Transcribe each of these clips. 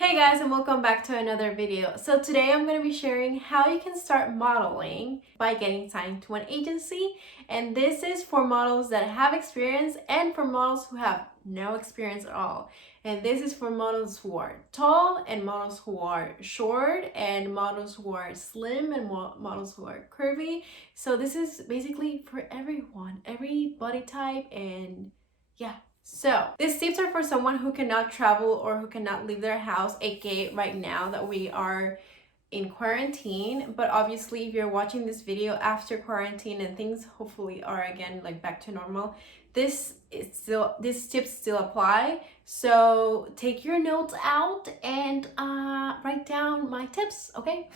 Hey guys, and welcome back to another video. So today I'm going to be sharing how you can start modeling by getting signed to an agency, and this is for models that have experience and for models who have no experience at all. And this is for models who are tall and models who are short and models who are slim and models who are curvy. So this is basically for everyone, every body type, and yeah. So these tips are for someone who cannot travel or who cannot leave their house, aka right now that we are in quarantine. But obviously if you're watching this video after quarantine and things hopefully are again like back to normal, these tips still apply. So take your notes out and write down my tips, okay?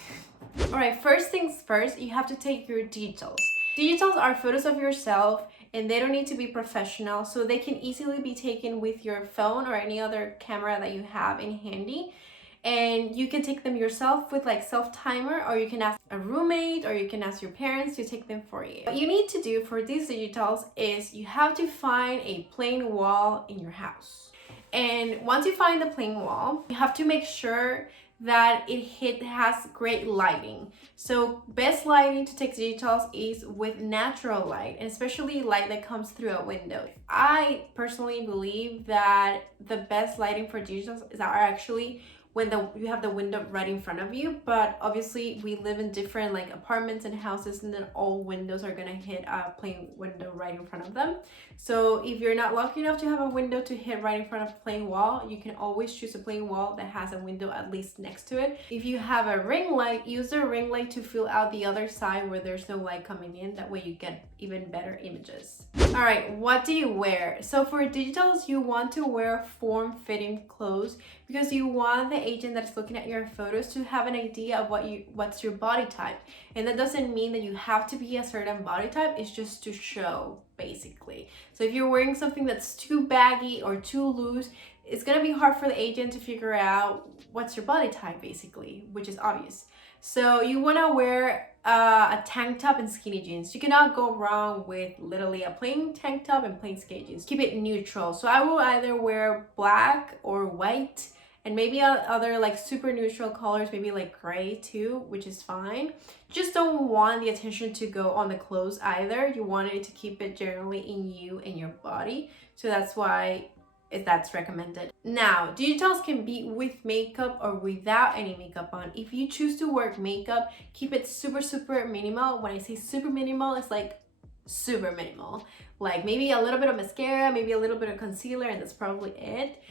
All right, first things first, you have to take your digitals. Digitals are photos of yourself and they don't need to be professional, so they can easily be taken with your phone or any other camera that you have in handy. And you can take them yourself with like self-timer, or you can ask a roommate, or you can ask your parents to take them for you. What you need to do for these digitals is you have to find a plain wall in your house. And once you find the plain wall, you have to make sure that it has great lighting. So best lighting to take digitals is with natural light, and especially light that comes through a window. I personally believe that the best lighting for digitals are actually when you have the window right in front of you, but obviously we live in different like apartments and houses, and then all windows are gonna hit a plain window right in front of them. So if you're not lucky enough to have a window to hit right in front of a plain wall, you can always choose a plain wall that has a window at least next to it. If you have a ring light, use the ring light to fill out the other side where there's no light coming in. That way you get even better images. All right, what do you wear? So for digitals, you want to wear form-fitting clothes because you want the agent that's looking at your photos to have an idea of what's your body type. And that doesn't mean that you have to be a certain body type, it's just to show basically. So if you're wearing something that's too baggy or too loose, it's gonna be hard for the agent to figure out what's your body type basically, which is obvious. So you wanna wear a tank top and skinny jeans. You cannot go wrong with literally a plain tank top and plain skinny jeans. Keep it neutral. So I will either wear black or white, and maybe other like super neutral colors, maybe like gray too, which is fine. Just don't want the attention to go on the clothes either. You want it to keep it generally in you and your body. So that's why that's recommended. Now, digitals can be with makeup or without any makeup on. If you choose to wear makeup, keep it super minimal. When I say super minimal, it's like super minimal. Like maybe a little bit of mascara, maybe a little bit of concealer, and that's probably it.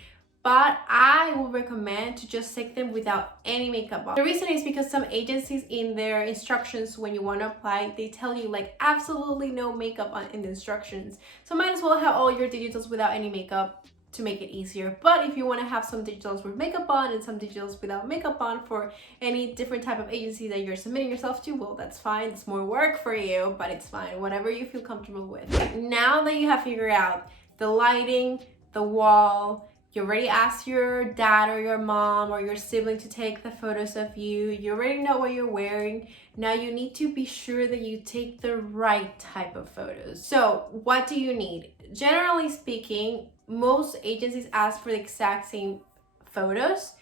But I will recommend to just take them without any makeup on. The reason is because some agencies in their instructions when you want to apply, they tell you like absolutely no makeup on in the instructions. So might as well have all your digitals without any makeup to make it easier. But if you want to have some digitals with makeup on and some digitals without makeup on for any different type of agency that you're submitting yourself to, well, that's fine. It's more work for you, but it's fine. Whatever you feel comfortable with. Now that you have figured out the lighting, the wall, you already asked your dad or your mom or your sibling to take the photos of you. You already know what you're wearing. Now you need to be sure that you take the right type of photos. So what do you need? Generally speaking, most agencies ask for the exact same photos.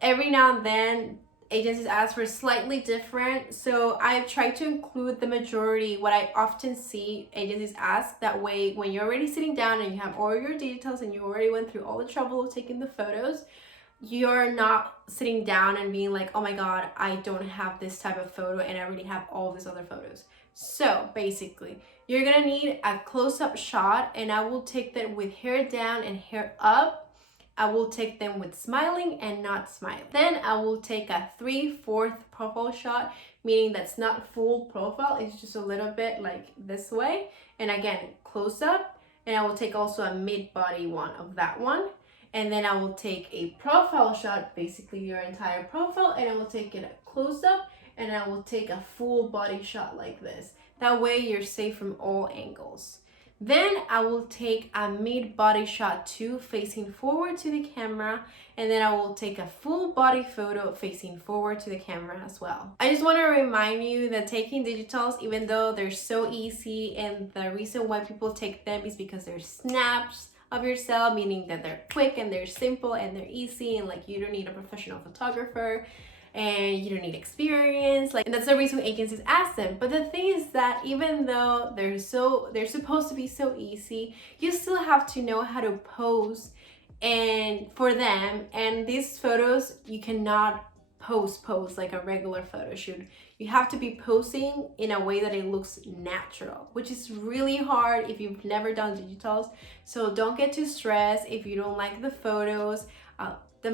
Every now and then, agencies ask for slightly different, so I've tried to include the majority what I often see agencies ask. That way when you're already sitting down and you have all your details and you already went through all the trouble of taking the photos, you're not sitting down and being like, oh my god, I don't have this type of photo and I already have all these other photos. So basically you're gonna need a close-up shot, and I will take that with hair down and hair up. I will take them with smiling and not smiling. Then I will take a 3/4 profile shot, meaning that's not full profile, it's just a little bit like this way. And again, close up, and I will take also a mid-body one of that one. And then I will take a profile shot, basically your entire profile, and I will take it a close up, and I will take a full body shot like this. That way you're safe from all angles. Then I will take a mid-body shot too, facing forward to the camera, and then I will take a full body photo facing forward to the camera as well. I just want to remind you that taking digitals, even though they're so easy, and the reason why people take them is because they're snaps, of yourself, meaning that they're quick and they're simple and they're easy, and like you don't need a professional photographer and you don't need experience, like, and that's the reason agencies ask them. But the thing is that even though they're supposed to be so easy, you still have to know how to pose and for them. And these photos, you cannot pose like a regular photo shoot. You have to be posing in a way that it looks natural, which is really hard if you've never done digitals. So don't get too stressed if you don't like the photos. The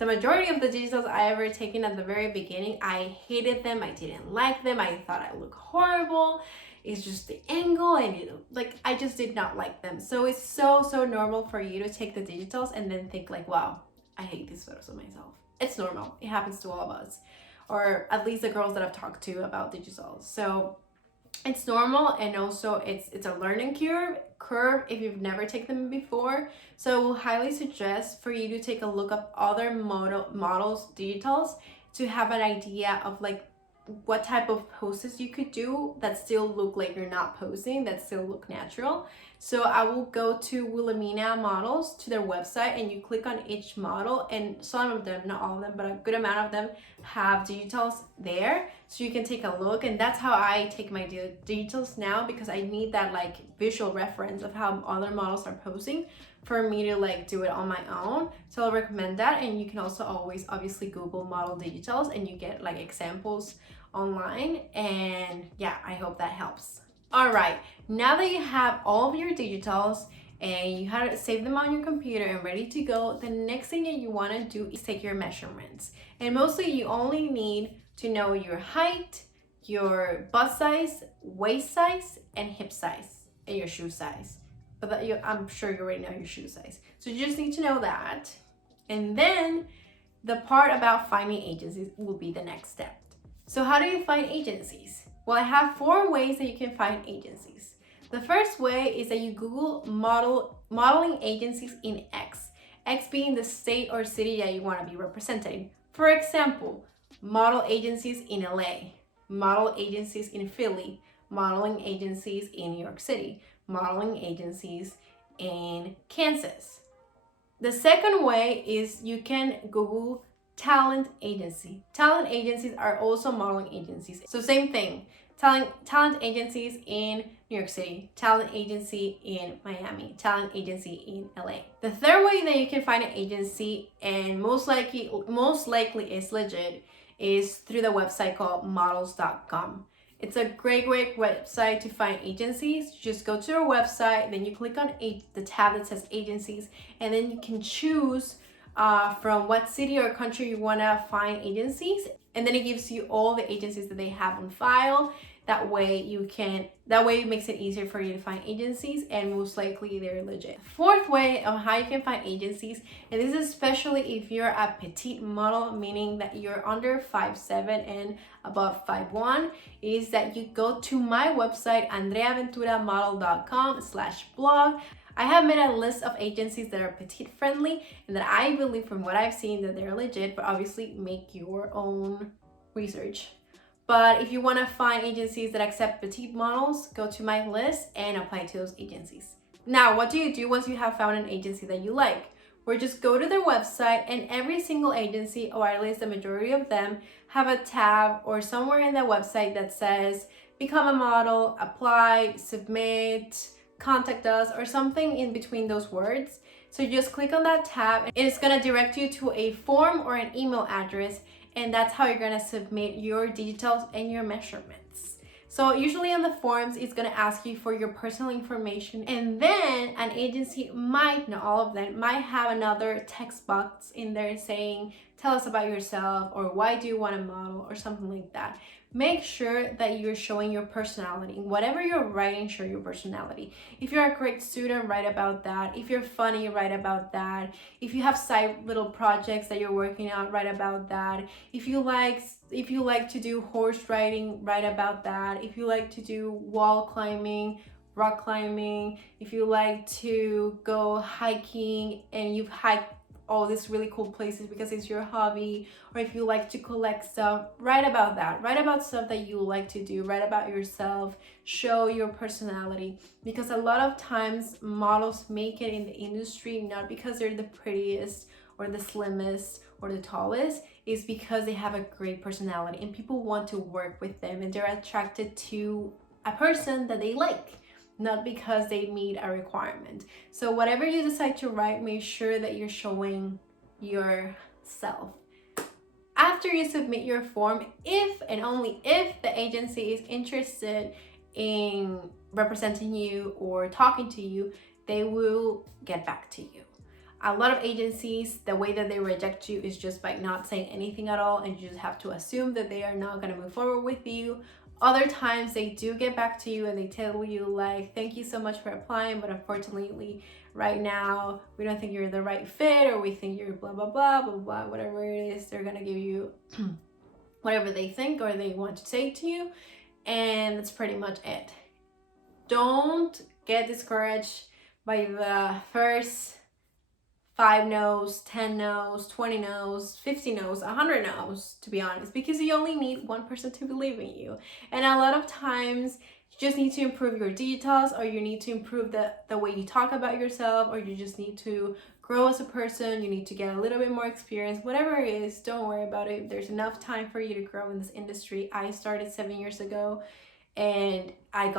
majority of the digitals I ever taken at the very beginning, I hated them. I didn't like them. I thought I looked horrible. It's just the angle, and like I just did not like them. So it's so normal for you to take the digitals and then think like, wow, I hate these photos of myself. It's normal. It happens to all of us, or at least the girls that I've talked to about digitals. So it's normal, and also it's a learning curve if you've never taken them before. So I will highly suggest for you to take a look at other models digitals to have an idea of like what type of poses you could do that still look like you're not posing, that still look natural. So I will go to Wilhelmina Models, to their website, and you click on each model, and some of them, not all of them, but a good amount of them have digitals there, so you can take a look. And that's how I take my digitals now, because I need that like visual reference of how other models are posing for me to like do it on my own. So I'll recommend that. And you can also always obviously Google model digitals and you get like examples online. And yeah, I hope that helps. All right, now that you have all of your digitals and you have saved them on your computer and ready to go, the next thing that you want to do is take your measurements. And mostly you only need to know your height, your bust size, waist size, and hip size, and your shoe size. But I'm sure you already know your shoe size. So you just need to know that. And then the part about finding agencies will be the next step. So how do you find agencies? Well, I have 4 ways that you can find agencies. The first way is that you Google modeling agencies in X being the state or city that you want to be representing. For example, model agencies in LA, model agencies in Philly, modeling agencies in New York City, modeling agencies in Kansas. The second way is you can Google talent agency. Talent agencies are also modeling agencies. So same thing, talent agencies in New York City, talent agency in Miami, talent agency in LA. The third way that you can find an agency, and most likely is legit, is through the website called models.com. It's a great website to find agencies. Just go to their website, then you click on the tab that says agencies, and then you can choose from what city or country you want to find agencies, and then it gives you all the agencies that they have on file. That way it makes it easier for you to find agencies, and most likely they're legit. Fourth way of how you can find agencies, and this is especially if you're a petite model, meaning that you're under 5'7" and above 5'1", is that you go to my website, andreaventuramodel.com/blog. I have made a list of agencies that are petite friendly and that I believe, from what I've seen, that they're legit, but obviously make your own research. But if you want to find agencies that accept petite models, go to my list and apply to those agencies. Now, what do you do once you have found an agency that you like? Or just go to their website, and every single agency, or at least the majority of them, have a tab or somewhere in their website that says become a model, apply, submit, contact us, or something in between those words. So you just click on that tab and it's going to direct you to a form or an email address, and that's how you're going to submit your digitals and your measurements. So usually on the forms, it's going to ask you for your personal information, and then an agency might, not all of them, might have another text box in there saying, tell us about yourself, or why do you want to model, or something like that. Make sure that you're showing your personality. Whatever you're writing, show your personality. If you're a great student, write about that. If you're funny, write about that. If you have side little projects that you're working on, write about that. If you like to do horse riding, write about that. If you like to do wall climbing, rock climbing, if you like to go hiking and you've hiked all these really cool places because it's your hobby, or if you like to collect stuff, write about that. Write about stuff that you like to do. Write about yourself. Show your personality, because a lot of times models make it in the industry not because they're the prettiest or the slimmest or the tallest, is because they have a great personality and people want to work with them and they're attracted to a person that they like, not because they meet a requirement. So whatever you decide to write, make sure that you're showing yourself. After you submit your form, if and only if the agency is interested in representing you or talking to you, they will get back to you. A lot of agencies, the way that they reject you is just by not saying anything at all, and you just have to assume that they are not going to move forward with you. Other times they do get back to you and they tell you like, thank you so much for applying, but unfortunately right now we don't think you're the right fit, or we think you're blah blah blah blah blah, whatever it is. They're gonna give you whatever they think or they want to say to you, and that's pretty much it. Don't get discouraged by the first 5 no's, 10 no's, 20 no's, 50 no's, 100 no's, to be honest, because you only need one person to believe in you. And a lot of times you just need to improve your details, or you need to improve the way you talk about yourself, or you just need to grow as a person. You need to get a little bit more experience. Whatever it is, don't worry about it. There's enough time for you to grow in this industry. I started 7 years ago and I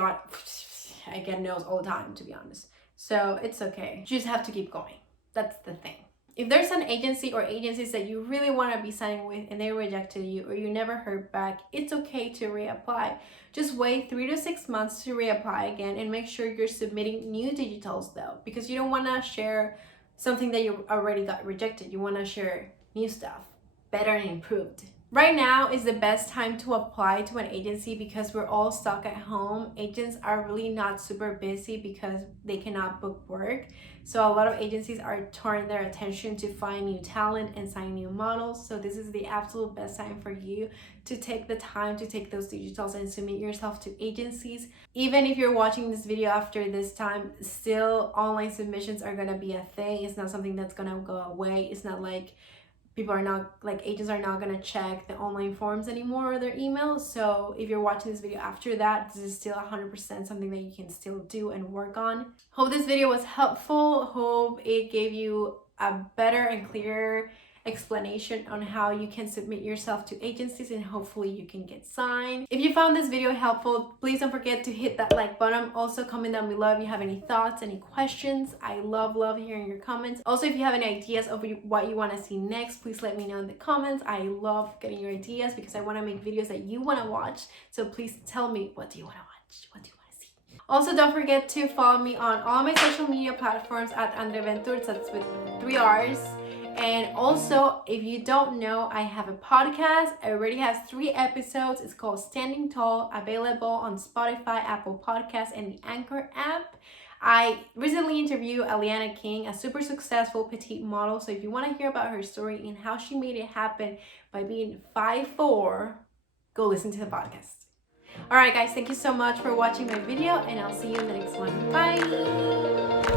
get no's all the time, to be honest. So it's okay. You just have to keep going. That's the thing. If there's an agency or agencies that you really want to be signing with and they rejected you, or you never heard back, it's okay to reapply. Just wait 3 to 6 months to reapply again, and make sure you're submitting new digitals though, because you don't want to share something that you already got rejected. You want to share new stuff, better and improved. Right now is the best time to apply to an agency because we're all stuck at home. Agents are really not super busy because they cannot book work. So a lot of agencies are turning their attention to find new talent and sign new models. So this is the absolute best time for you to take the time to take those digitals and submit yourself to agencies. Even if you're watching this video after this time, still online submissions are gonna be a thing. It's not something that's gonna go away. It's not like agents are not gonna check the online forms anymore or their emails. So if you're watching this video after that, this is still 100% something that you can still do and work on. Hope this video was helpful. Hope it gave you a better and clearer explanation on how you can submit yourself to agencies, and hopefully you can get signed. If you found this video helpful, please don't forget to hit that like button. Also comment down below if you have any thoughts, any questions. I love hearing your comments. Also, if you have any ideas of what you want to see next, please let me know in the comments. I love getting your ideas because I want to make videos that you want to watch. So please tell me, what do you want to watch? What do you want to see? Also, don't forget to follow me on all my social media platforms at Andre Ventures. That's with 3 R's. And also, if you don't know, I have a podcast. It already has 3 episodes. It's called Standing Tall, available on Spotify, Apple Podcasts, and the Anchor app. I recently interviewed Aliana King, a super successful petite model. So if you want to hear about her story and how she made it happen by being 5'4", go listen to the podcast. All right, guys, thank you so much for watching my video, and I'll see you in the next one. Bye.